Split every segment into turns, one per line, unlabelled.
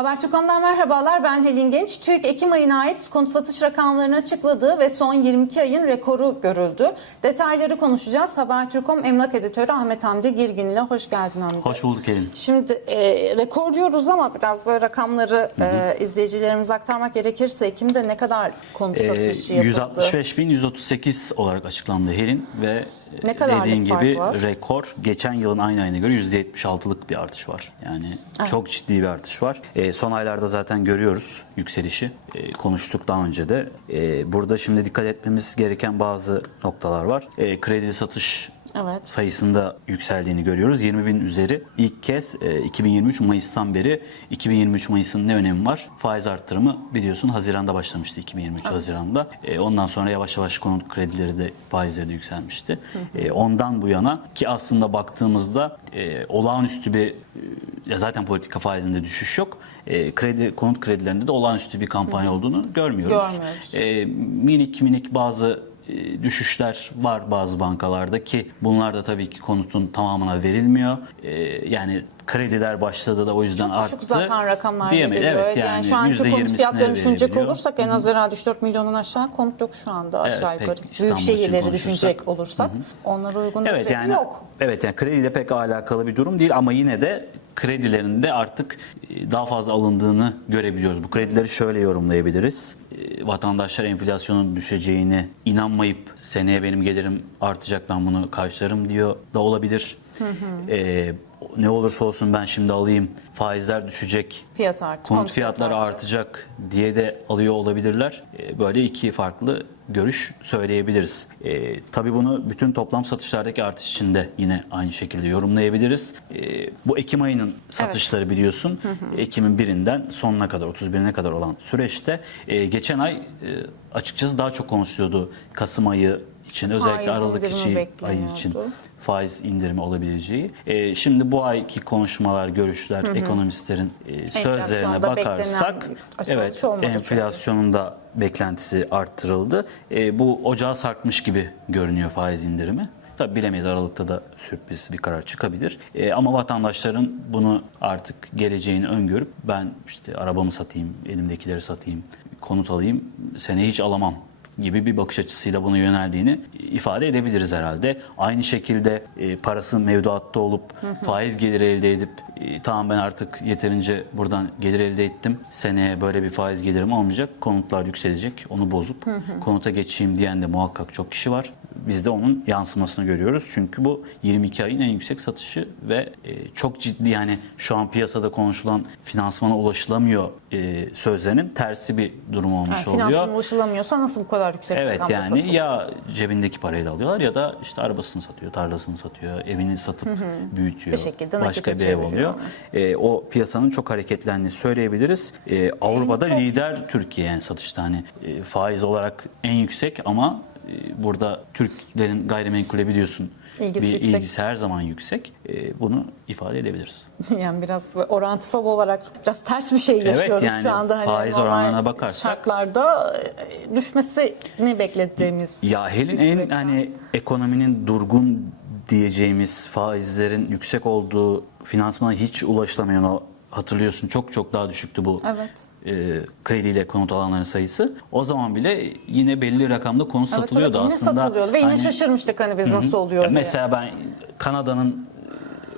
Habertürk.com'dan merhabalar. Ben Helin Genç. TÜİK Ekim ayına ait konut satış rakamlarını açıkladı ve son 22 ayın rekoru görüldü. Detayları konuşacağız. Habertürk.com emlak editörü Ahmet Hamdi Girgin ile hoş geldin Hamdi.
Hoş bulduk Elin.
Şimdi e, rekor diyoruz ama biraz böyle rakamları e, izleyicilerimize aktarmak gerekirse Ekim'de ne kadar konut
Ee,
satışı yapıldı?
165.138 olarak açıklandı Helin ve e,
Ne kadarlık
dediğin
fark
gibi
var?
rekor geçen yılın aynı ayına göre %76'lık bir artış var. Yani çok ciddi bir artış var. E, son aylarda zaten görüyoruz yükselişi. E, konuştuk daha önce de. E, burada şimdi dikkat etmemiz gereken bazı noktalar var. E, kredi satış
Evet.
sayısında yükseldiğini görüyoruz. 20 bin üzeri. İlk kez e, 2023 Mayıs'tan beri 2023 Mayıs'ın ne önemi var? Faiz arttırımı biliyorsun Haziran'da başlamıştı 2023 Haziran'da. E, ondan sonra yavaş yavaş konut kredileri de faizleri de yükselmişti. E, ondan bu yana ki aslında baktığımızda e, olağanüstü bir e, ya zaten politika faizinde düşüş yok. E, kredi konut kredilerinde de olağanüstü bir kampanya olduğunu görmüyoruz.
Görmüyoruz.
E, minik minik bazı e, düşüşler var bazı bankalarda ki bunlar da tabii ki konutun tamamına verilmiyor. E, yani krediler başladı da o yüzden
Çok
arttı.
düşük zaten rakamlar
Diyemeyiz.
veriliyor.
Evet,
yani,
yani
şu anki konut
%20'sine
fiyatlarını düşünecek olursak en az herhalde 3-4 milyonun aşağı konut yok şu anda aşağı
Evet,
yukarı.
pek
Büyük şehirleri düşünecek olursak onlara uygun
Evet
kredi
yani
yok.
evet yani krediyle pek alakalı bir durum değil ama yine de kredilerinde artık e, daha fazla alındığını görebiliyoruz. Bu kredileri şöyle yorumlayabiliriz. E, Vatandaşlar enflasyonun düşeceğini inanmayıp seneye benim gelirim artacak ben bunu karşılarım diyor da olabilir. E, ne olursa olsun ben şimdi alayım faizler düşecek
Fiyat artı.
konut fiyatları artacak diye de alıyor olabilirler. E, Böyle iki farklı görüş söyleyebiliriz. E, tabii bunu bütün toplam satışlardaki artış için de yine aynı şekilde yorumlayabiliriz. E, bu Ekim ayının satışları biliyorsun. Ekim'in birinden sonuna kadar 31'ine kadar olan süreçte e, geçen ay e, açıkçası daha çok konuşuluyordu Kasım ayı için özellikle
Faiz
Aralık
indirimi
içi, ayı
bekleniyordu.
için faiz indirimi olabileceği. E, şimdi bu ayki konuşmalar, görüşler, ekonomistlerin e, sözlerine bakarsak evet enflasyonun da beklentisi arttırıldı. E, bu ocağa sarkmış gibi görünüyor faiz indirimi. Tabi bilemeyiz Aralık'ta da sürpriz bir karar çıkabilir. E, ama vatandaşların bunu artık geleceğini öngörüp ben işte arabamı satayım, elimdekileri satayım, konut alayım, seneye hiç alamam gibi bir bakış açısıyla buna yöneldiğini ifade edebiliriz herhalde. Aynı şekilde e, parası mevduatta olup faiz geliri elde edip e, tamam ben artık yeterince buradan gelir elde ettim. Seneye böyle bir faiz gelirim olmayacak. Konutlar yükselecek. Onu bozup konuta geçeyim diyen de muhakkak çok kişi var. Biz de onun yansımasını görüyoruz. Çünkü bu 22 ayın en yüksek satışı ve e, çok ciddi yani şu an piyasada konuşulan finansmana ulaşılamıyor e, sözlerinin tersi bir durum olmuş
Yani
oluyor.
finansman ulaşılamıyorsa nasıl bu kadar yüksek
Evet yani
satılıyor?
ya cebindeki parayla alıyorlar ya da işte arabasını satıyor, tarlasını satıyor, evini satıp büyütüyor.
Bir şekilde
başka bir ev oluyor. Ee, o piyasanın çok hareketlendiğini söyleyebiliriz. Ee, Avrupa'da
çok-
lider Türkiye yani satışta hani e, faiz olarak en yüksek ama e, burada Türklerin gayrimenkule biliyorsun
İlgisi
bir
yüksek.
ilgisi her zaman yüksek. E, bunu ifade edebiliriz.
yani biraz orantısal olarak biraz ters bir şey yaşıyoruz
yani
şu anda. Hani
faiz oranlarına bakarsak-
şartlarda e, düşmesini beklediğimiz
Ya Helin en hani ekonominin durgun diyeceğimiz faizlerin yüksek olduğu finansmana hiç ulaşılamayan o hatırlıyorsun çok çok daha düşüktü bu
Evet.
e, krediyle konut alanların sayısı. O zaman bile yine belli rakamda konut
Evet,
satılıyordu
evet, yine
aslında.
satılıyordu ve yine
Hani-
şaşırmıştık hani biz nasıl oluyor diye.
Mesela ben Kanada'nın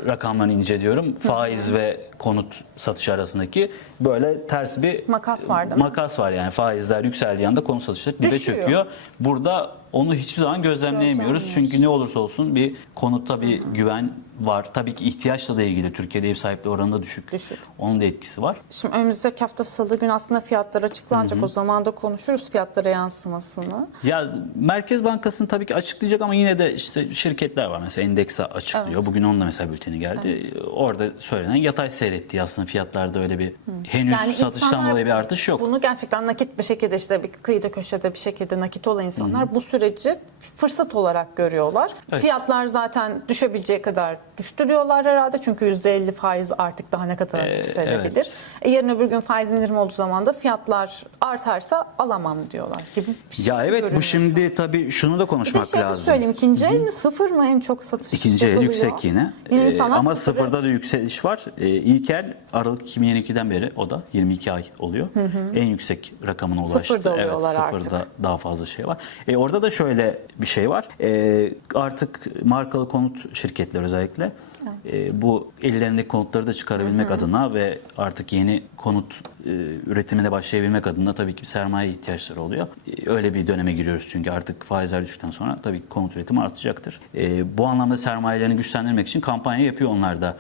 rakamlarını inceliyorum. Faiz ve konut satışı arasındaki böyle ters bir
Makas var değil mi?
Makas var yani faizler yükseldiği anda konut satışları dibe
Düşüyor.
çöküyor. Burada onu hiçbir zaman gözlemleyemiyoruz. Çünkü ne olursa olsun bir konutta bir güven var. Tabii ki ihtiyaçla da ilgili Türkiye'de ev sahipliği oranı da düşük.
Düşük.
Onun da etkisi var.
Şimdi önümüzdeki hafta salı günü aslında fiyatlar açıklanacak. O zaman da konuşuruz fiyatlara yansımasını.
Ya Merkez Bankası'nı tabii ki açıklayacak ama yine de işte şirketler var mesela endekse açıklıyor.
Evet.
Bugün onun da mesela bülteni geldi. Orada söylenen yatay seyrettiği aslında fiyatlarda öyle bir henüz
Yani
satıştan dolayı bir artış yok.
Bunu gerçekten nakit bir şekilde işte bir kıyıda köşede bir şekilde nakit olan insanlar bu süreci fırsat olarak görüyorlar. Fiyatlar zaten düşebileceği kadar düştü diyorlar herhalde. Çünkü %50 faiz artık daha ne kadar
Ee,
yükselebilir.
evet.
E, yarın öbür gün faiz indirimi olduğu zaman da fiyatlar artarsa alamam diyorlar gibi bir şey
Ya evet bu
görünüyor şu
şimdi tabii şunu da
Bir
konuşmak
şey de
lazım.
söyleyeyim ikinci el mi sıfır mı en çok satış
İkinci el yüksek yine.
Yine
Ee, ama
sıfırı-
sıfırda da yükseliş var. Ee, ilk el Aralık 2022'den beri o da 22 ay oluyor. En yüksek rakamına ulaştı.
Sıfırda
evet,
oluyorlar
sıfırda
artık.
daha fazla şey var. Ee, orada da şöyle bir şey var. Ee, artık markalı konut şirketleri özellikle e, bu ellerindeki konutları da çıkarabilmek adına ve artık yeni konut e, üretimine başlayabilmek adına tabii ki sermaye ihtiyaçları oluyor. E, öyle bir döneme giriyoruz çünkü artık faizler düştükten sonra tabii ki konut üretimi artacaktır. E, bu anlamda sermayelerini güçlendirmek için kampanya yapıyor onlar da.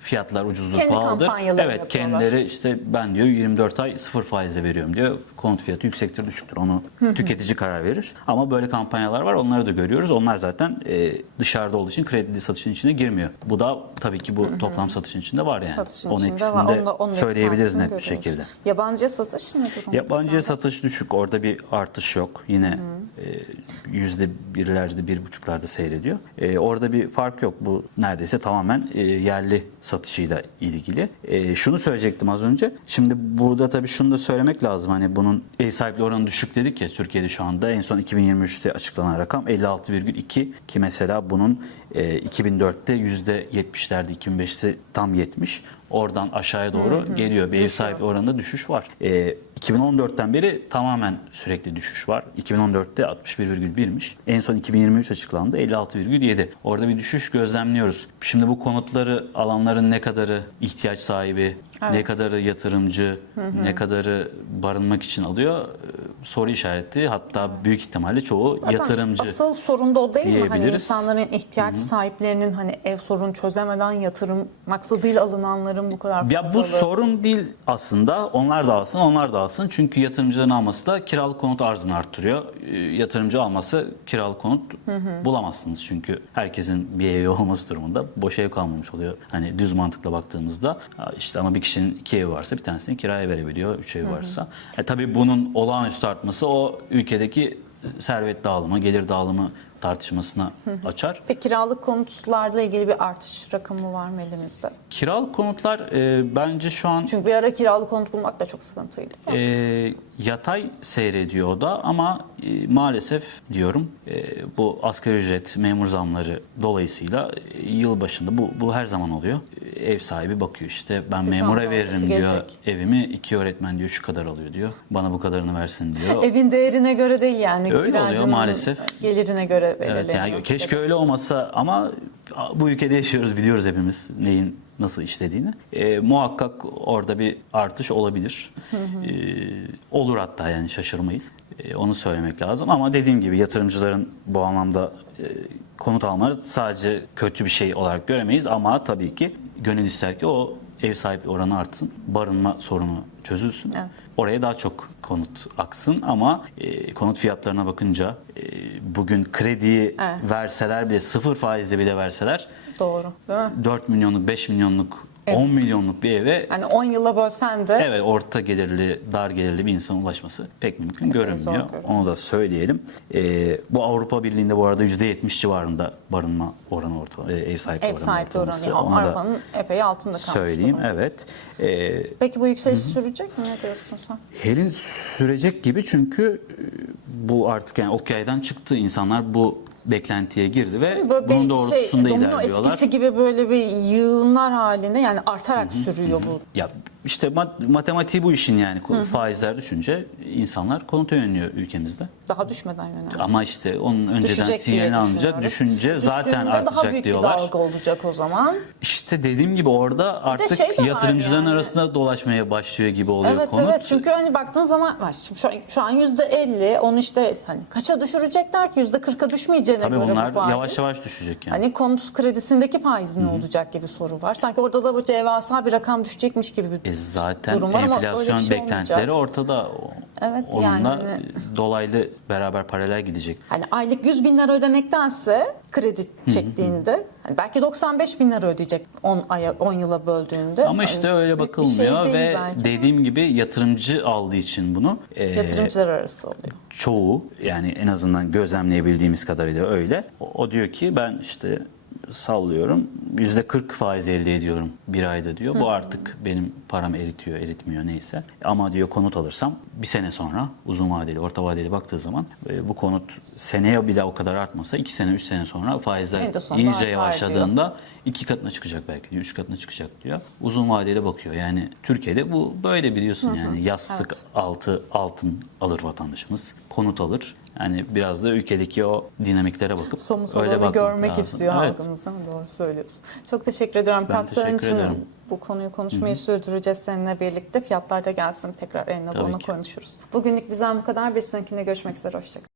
Fiyatlar ucuzdur,
Kendi
pahalıdır. Evet,
yapıyorlar.
kendileri işte ben diyor 24 ay sıfır faizle veriyorum diyor. Konut fiyatı yüksektir, düşüktür. Onu tüketici karar verir. Ama böyle kampanyalar var. Onları da görüyoruz. Onlar zaten e, dışarıda olduğu için kredi satışın içine girmiyor. Bu da tabii ki bu toplam satışın içinde var yani.
Satışın
Onun
içinde var.
de
Onu da- onun
söyleyebiliriz net bir
görüyoruz.
şekilde.
Yabancıya satış ne durumda?
Yabancıya
şu anda?
satış düşük. Orada bir artış yok. Yine yüzde birlerde, bir buçuklarda seyrediyor. E, orada bir fark yok. Bu neredeyse tamamen e, yerli satışıyla ilgili. E, şunu söyleyecektim az önce. Şimdi burada tabii şunu da söylemek lazım. Hani bunun ev sahipliği oranı düşük dedik ya Türkiye'de şu anda en son 2023'te açıklanan rakam 56,2 ki mesela bunun e, 2004'te %70'lerde 2005'te tam 70. Oradan aşağıya doğru geliyor. Bir ev sahipliği oranında düşüş var. E, 2014'ten beri tamamen sürekli düşüş var. 2014'te 61,1'miş. En son 2023 açıklandı 56,7. Orada bir düşüş gözlemliyoruz. Şimdi bu konutları alanların ne kadarı ihtiyaç sahibi, ne
Evet.
kadarı yatırımcı, ne kadarı barınmak için alıyor soru işareti. Hatta büyük ihtimalle çoğu
Zaten
yatırımcı.
Asıl sorun da o değil mi? Hani insanların ihtiyaç sahiplerinin hani ev sorunu çözemeden yatırım maksadıyla alınanların bu kadar
Ya bu sorun değil aslında. Onlar da alsın, onlar da alsın. Çünkü yatırımcıların alması da kiralık konut arzını arttırıyor. Ee, Yatırımcı alması kiralık konut bulamazsınız. Çünkü herkesin bir evi olması durumunda boş ev kalmamış oluyor. Hani düz mantıkla baktığımızda işte ama bir kişinin iki evi varsa bir tanesini kiraya verebiliyor. Üç evi varsa. E tabii bunun olağanüstü artması o ülkedeki servet dağılımı, gelir dağılımı tartışmasına açar.
Peki kiralık konutlarla ilgili bir artış rakamı var mı elimizde?
Kiralık konutlar e, bence şu an
Çünkü bir ara kiralık konut bulmak da çok sıkıntıydı.
E, yatay seyrediyor o da ama e, maalesef diyorum e, bu asgari ücret memur zamları dolayısıyla e, yıl başında bu, bu her zaman oluyor. E, ev sahibi bakıyor işte ben memura veririm diyor
gelecek.
evimi iki öğretmen diyor şu kadar alıyor diyor bana bu kadarını versin diyor.
Evin değerine göre değil yani.
Öyle oluyor
kiracının
maalesef.
Gelirine göre
Evet,
belirleniyor.
yani keşke öyle olmasa ama bu ülkede yaşıyoruz biliyoruz hepimiz neyin nasıl işlediğini. E, muhakkak orada bir artış olabilir. E, olur hatta yani şaşırmayız. E, onu söylemek lazım ama dediğim gibi yatırımcıların bu anlamda e, konut almaları sadece kötü bir şey olarak göremeyiz ama tabii ki gönül ister ki o ev sahibi oranı artsın, barınma sorunu çözülsün.
Evet.
Oraya daha çok konut aksın ama e, konut fiyatlarına bakınca e, bugün krediyi
Evet.
verseler bile sıfır faizle bile verseler
Doğru değil mi?
4 milyonluk 5 milyonluk
Evet.
10 milyonluk bir eve
Hani 10 yıla bölsen de
evet orta gelirli dar gelirli bir insana ulaşması pek mümkün görünmüyor.
zor görünüyor.
Onu da söyleyelim. E, bu Avrupa Birliği'nde bu arada %70 civarında barınma oranı orta e, ev sahipliği
ev
oranı
sahipliği
ortalaması.
oranı
da
Avrupa'nın epey altında kalmış
söyleyeyim.
durumdayız.
Evet. E,
Peki bu yükseliş sürecek mi? Ne diyorsun sen?
Helin sürecek gibi çünkü e, bu artık yani ok yaydan çıktı. İnsanlar bu beklentiye girdi ve
Böyle
bunun
bir
doğrultusunda
şey, domino
ilerliyorlar.
etkisi gibi böyle bir yığınlar halinde yani artarak sürüyor bu.
Ya işte mat- matematiği bu işin yani faizler düşünce insanlar konuta yöneliyor ülkemizde.
Daha düşmeden yöneldi.
Ama işte onun önceden sinyalini alınacak. Düşünce zaten
Düştüğünde daha
artacak
büyük
diyorlar.
bir dalga olacak o zaman.
İşte dediğim gibi orada artık
şey
yatırımcıların
yani.
arasında dolaşmaya başlıyor gibi oluyor
Evet
konut.
evet çünkü hani baktığın zaman şu, şu an yüzde elli onu işte hani kaça düşürecekler ki yüzde kırka düşmeyeceğine
Tabii
göre
bunlar
bu faiz.
yavaş yavaş düşecek yani.
Hani konut kredisindeki faiz ne olacak gibi soru var. Sanki orada da bu devasa bir rakam düşecekmiş gibi bir
E zaten
durum var ama
enflasyon
şey
beklentileri
olmayacak.
ortada.
Evet,
Onunla
yani hani-
dolaylı beraber paralel gidecek.
Hani aylık 100 bin lira ödemektense kredi çektiğinde hani belki 95 bin lira ödeyecek 10 aya 10 yıla böldüğünde.
Ama işte
Hani
öyle
şey
bakılmıyor
değil
ve
belki.
dediğim gibi yatırımcı aldığı için bunu e,
yatırımcılar arası oluyor.
çoğu yani en azından gözlemleyebildiğimiz kadarıyla öyle. O, o diyor ki ben işte sallıyorum %40 faiz elde ediyorum bir ayda diyor. Bu artık benim param eritiyor, eritmiyor neyse. Ama diyor konut alırsam bir sene sonra uzun vadeli, orta vadeli baktığı zaman e, bu konut seneye bile o kadar artmasa iki sene, üç sene sonra faizler
En de sonunda
iyice
artar
yavaşladığında iki katına çıkacak belki diyor, üç katına çıkacak diyor. Uzun vadeli bakıyor. Yani Türkiye'de bu böyle biliyorsun yani yastık altı altın alır vatandaşımız. Konut alır. Yani biraz da ülkedeki o dinamiklere bakıp
Somut
öyle
olanı
bakmak
görmek
lazım.
istiyor
Evet.
halkımız değil mi? Doğru söylüyorsun. Çok teşekkür ediyorum
Ben
katkıların
teşekkür
için.
ederim.
Bu konuyu konuşmayı sürdüreceğiz seninle birlikte. Fiyatlar da gelsin tekrar onu
ki.
konuşuruz. Bugünlük bizden bu kadar. Bir sonrakinde görüşmek üzere. Hoşçakalın.